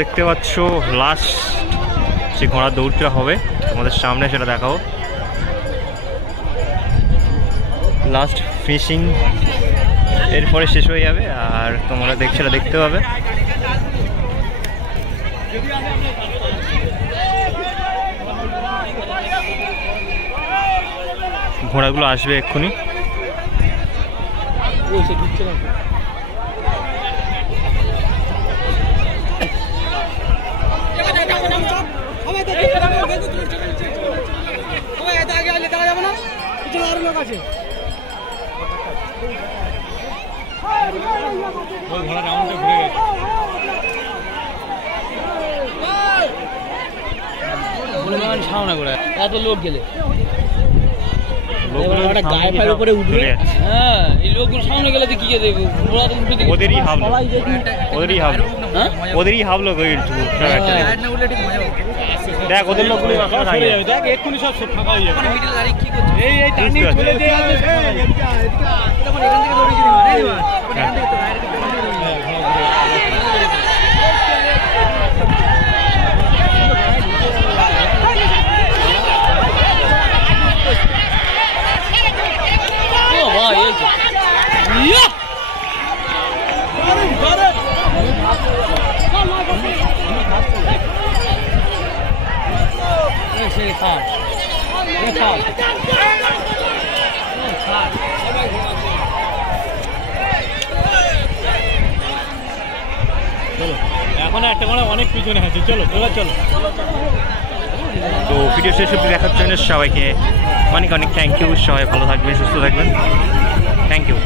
দেখতে পাচ্ছ লাস্ট যে ঘোড়ার দৌড়টা হবে আমাদের সামনে, সেটা দেখাও। লাস্ট ফিনিশিং এরপরে শেষ হয়ে যাবে, আর তোমরা সেটা দেখতে পাবে। ঘোড়াগুলো আসবে এক্ষুনি। এত লোক গেলে গায়ে পায়ের উপরে উঠবে। হ্যাঁ, এই লোকগুলো সামনে গেলে কি দেখবে, ওদেরই হাবলো, ওদেরই হাবলো, ওদেরই হাবলো। দেখ ওদের লোকগুলো দেখ এক্ষুনি সব ফাঁকা হয়ে যাবে। এখন একটা ঘোড়া অনেক পিছনে আছে, চলো চলো চলো। তো ভিডিও শেষ অবধি দেখার জন্য সবাইকে অনেক অনেক থ্যাংক ইউ। সবাই ভালো থাকবেন, সুস্থ থাকবেন, থ্যাংক ইউ।